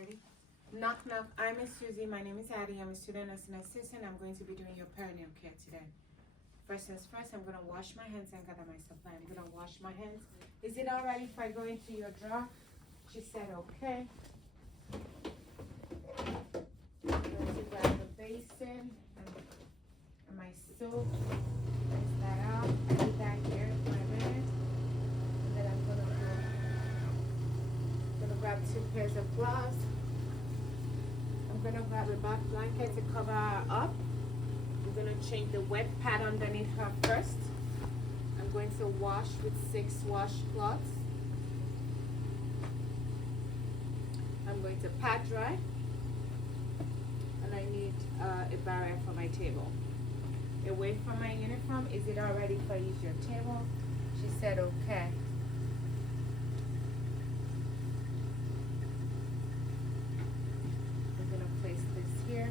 Ready? Knock, knock. I'm Miss Susie. My name is Addie. I'm a student nursing assistant. I'm going to be doing your perineal care today. First things first, I'm going to wash my hands and gather my supply. I'm going to wash my hands. Is it all right if I go into your drawer? She said, okay. I'm going to grab the basin and my soap. Rinse that out. I leave that here for a minute. And then I'm going to grab 2 pairs of gloves. I'm going to grab a bath blanket to cover her up. We're going to change the wet pad underneath her first. I'm going to wash with 6 washcloths. I'm going to pat dry. And I need a barrier for my table. Away from my uniform, is it all right if I use your table? She said okay. Here.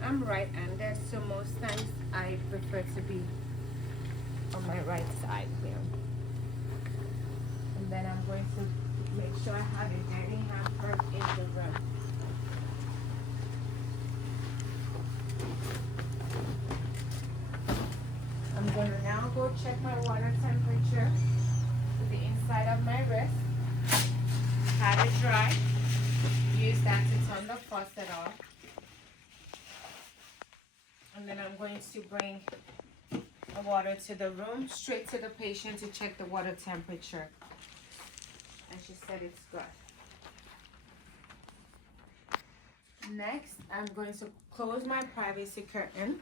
I'm right-handed, so most times I prefer to be on my right side here. And then I'm going to make sure I have a dirty hamper in the room. I'm going to now go check my water temperature to the inside of my wrist. Pat it dry. Use that to turn the faucet off. And then I'm going to bring the water to the room, straight to the patient to check the water temperature. And she said it's good. Next, I'm going to close my privacy curtain.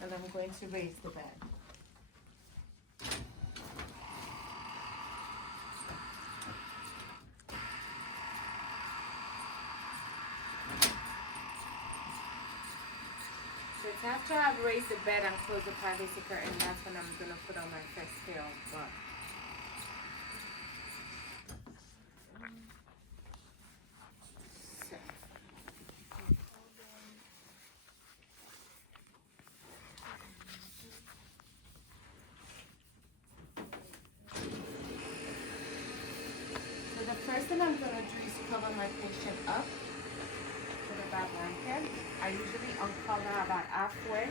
And I'm going to raise the bed. So it's after I've raised the bed and closed the privacy curtain, that's when I'm going to put on my first pair of gloves. So the first thing I'm going to do is cover my patient up with a bath blanket. I usually uncover about halfway.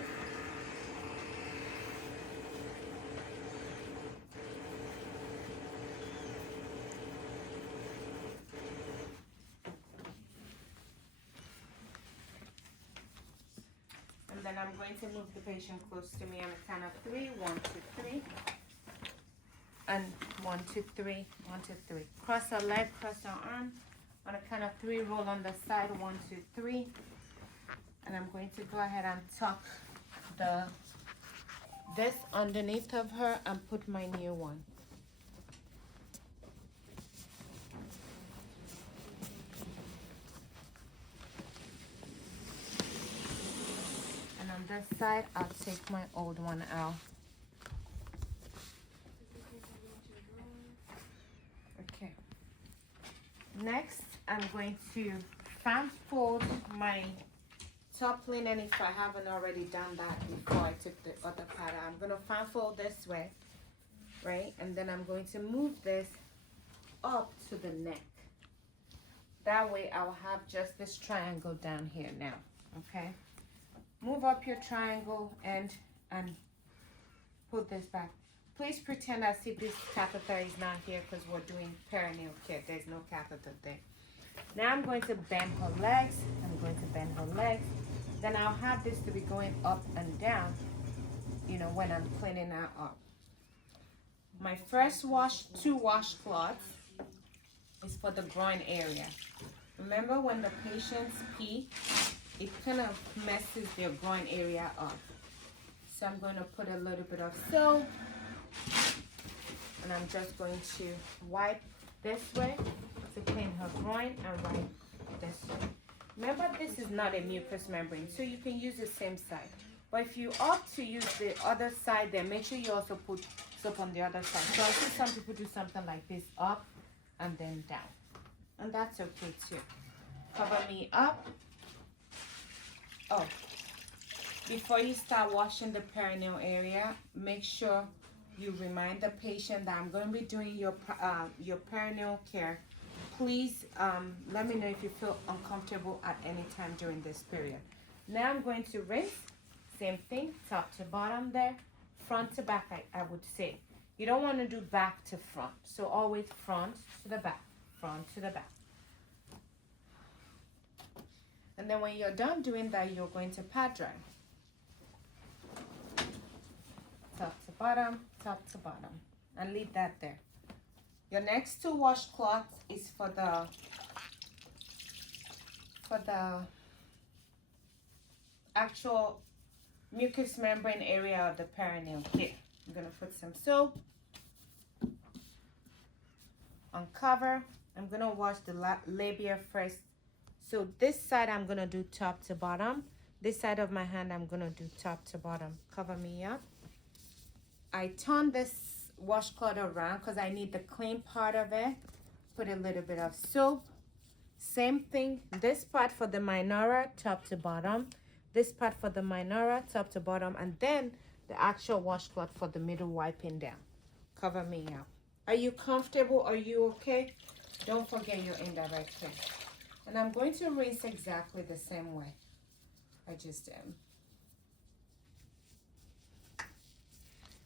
And then I'm going to move the patient close to me on a count of 3. 1, 2, 3. And 1, 2, 3. 1, 2, 3. Cross her leg, cross her arm. On a count of 3, roll on the side. 1, 2, 3. And I'm going to go ahead and tuck this underneath of her and put my new one. And on this side, I'll take my old one out. Okay. Next, I'm going to fan fold my top linen if I haven't already done that before I took the other pad out. I'm going to fan fold this way, right? And then I'm going to move this up to the neck. That way I'll have just this triangle down here now, okay? Move up your triangle and put this back. Please pretend as if this catheter is not here because we're doing perineal care. There's no catheter there. Now I'm going to bend her legs. I'm going to bend her legs. Then I'll have this to be going up and down, you know, when I'm cleaning her up. My first 2 washcloths is for the groin area. Remember when the patients pee, it kind of messes their groin area up. So I'm going to put a little bit of soap. And I'm just going to wipe this way to clean her groin and wipe this way. Remember, this is not a mucous membrane, so you can use the same side. But if you opt to use the other side, then make sure you also put soap on the other side. So I see some people do something like this, up and then down. And that's okay too. Cover me up. Oh, before you start washing the perineal area, make sure you remind the patient that I'm going to be doing your perineal care. Please let me know if you feel uncomfortable at any time during this period. Now I'm going to rinse. Same thing, top to bottom there, front to back, I would say. You don't want to do back to front. So always front to the back, front to the back. And then when you're done doing that, you're going to pad dry. Top to bottom, and leave that there. Your next two washcloths is for the actual mucous membrane area of the perineal. Here, I'm gonna put some soap, uncover. I'm gonna wash the labia first. So this side I'm gonna do top to bottom. This side of my hand I'm gonna do top to bottom. Cover me up. I turn this washcloth around because I need the clean part of it. Put a little bit of soap. Same thing, this part for the minora, top to bottom. This part for the minora, top to bottom. And then the actual washcloth for the middle, wiping down. Cover me up. Are you comfortable? Are you okay? Don't forget you're in the right place. And I'm going to rinse exactly the same way I just did.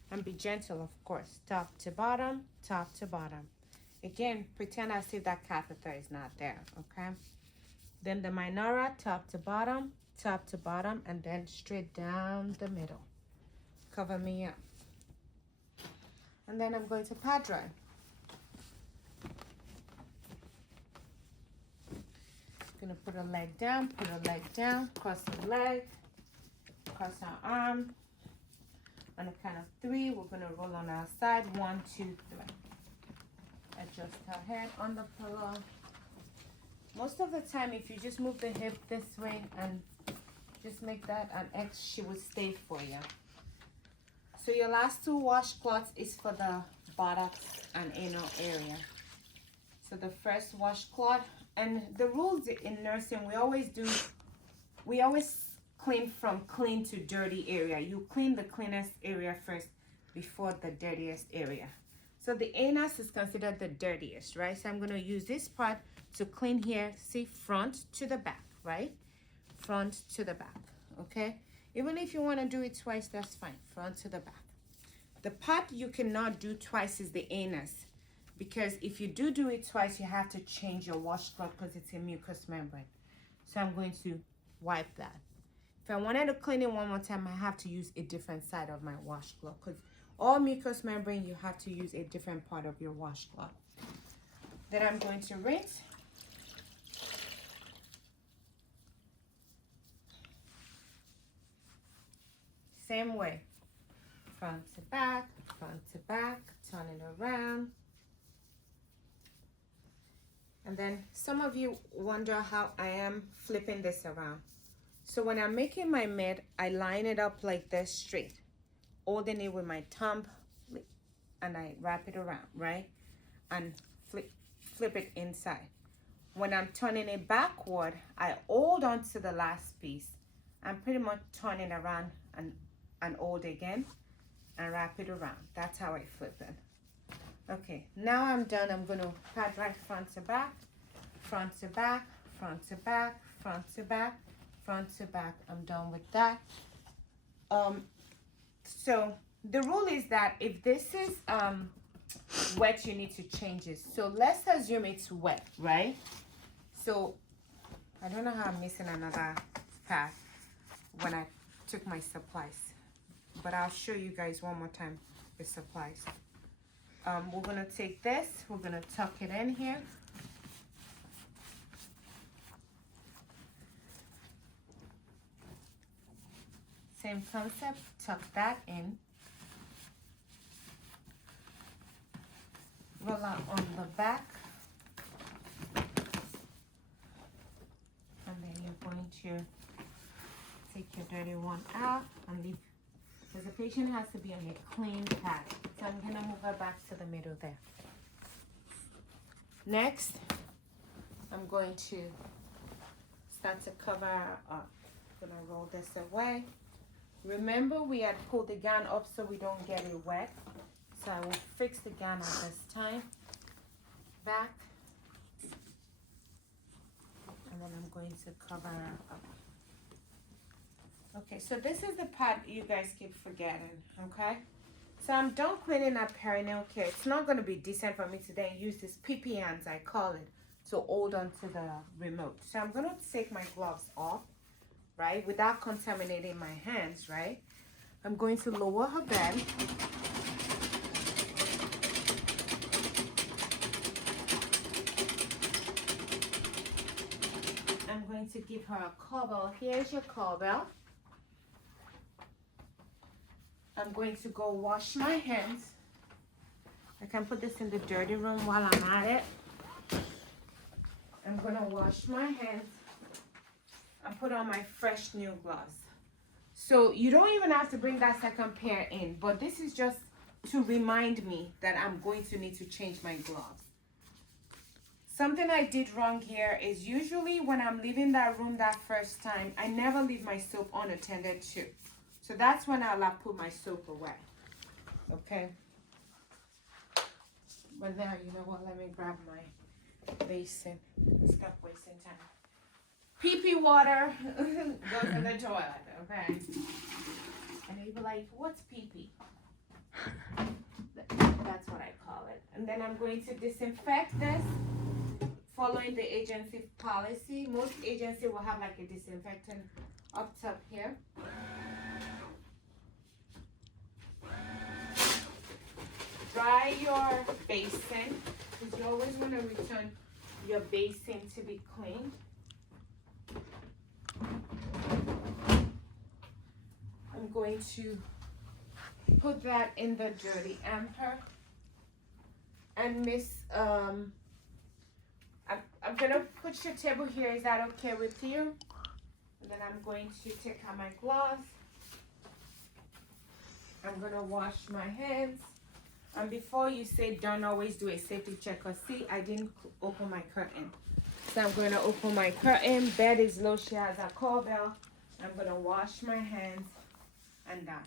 And be gentle, of course. Top to bottom, top to bottom. Again, pretend as if that catheter is not there, okay? Then the minora, top to bottom, and then straight down the middle. Cover me up. And then I'm going to pad dry. Gonna put a leg down, cross the leg, cross our arm. On the count of 3, we're gonna roll on our side. 1, 2, 3. Adjust our head on the pillow. Most of the time, if you just move the hip this way and just make that an X, she will stay for you. So your last 2 washcloths is for the buttocks and anal area. So the first washcloth, and the rules in nursing, we always clean from clean to dirty area. You clean the cleanest area first before the dirtiest area. So the anus is considered the dirtiest, right? So I'm going to use this part to clean here. See, front to the back, right? Front to the back, okay? Even if you want to do it twice, that's fine. Front to the back. The part you cannot do twice is the anus, because if you do it twice, you have to change your washcloth because it's a mucous membrane. So I'm going to wipe that. If I wanted to clean it one more time, I have to use a different side of my washcloth, because all mucous membrane, you have to use a different part of your washcloth. Then I'm going to rinse. Same way. Front to back, turn it around. And then some of you wonder how I am flipping this around. So when I'm making my mid, I line it up like this straight, holding it with my thumb, and I wrap it around, right? And flip it inside. When I'm turning it backward, I hold on to the last piece and pretty much turn it around and hold again and wrap it around. That's how I flip it. Okay, now I'm done. I'm going to pad right front to back, front to back, front to back, front to back, front to back. I'm done with that. So the rule is that if this is wet, you need to change it. So let's assume it's wet, right? So I don't know how I'm missing another path when I took my supplies, but I'll show you guys one more time the supplies. We're gonna take this, we're gonna tuck it in here. Same concept, tuck that in. Roll out on the back. And then you're going to take your dirty one out and leave, because the patient has to be on a clean pad. So I'm gonna move her back to the middle there. Next, I'm going to start to cover her up. I'm gonna roll this away. Remember, we had pulled the gown up so we don't get it wet. So I will fix the gown at this time. Back. And then I'm going to cover her up. Okay, so this is the part you guys keep forgetting, okay? So I'm done cleaning up perineal care. It's not going to be decent for me today and use this PP hands, I call it, to hold on to the remote. So I'm going to take my gloves off, right, without contaminating my hands, right? I'm going to lower her bed. I'm going to give her a cobble. Here's your cobble. I'm going to go wash my hands. I can put this in the dirty room while I'm at it. I'm gonna wash my hands and put on my fresh new gloves. So you don't even have to bring that second pair in, but this is just to remind me that I'm going to need to change my gloves. Something I did wrong here is usually when I'm leaving that room that first time, I never leave my soap unattended to. So that's when I'll put my soap away. Okay. But now, you know what? Let me grab my basin. Stop wasting time. Pee-pee water goes in the toilet, okay? And you'll be like, what's pee-pee? That's what I call it. And then I'm going to disinfect this following the agency policy. Most agencies will have like a disinfectant up top here. Dry your basin, because you always want to return your basin to be clean. I'm going to put that in the dirty hamper. And Miss, I'm gonna put your table here. Is that okay with you? And then I'm going to take out my gloves. I'm gonna wash my hands. And before you say done, always do a safety check. Cause see, I didn't open my curtain. So I'm gonna open my curtain. Bed is low. She has a cobble. I'm gonna wash my hands and done.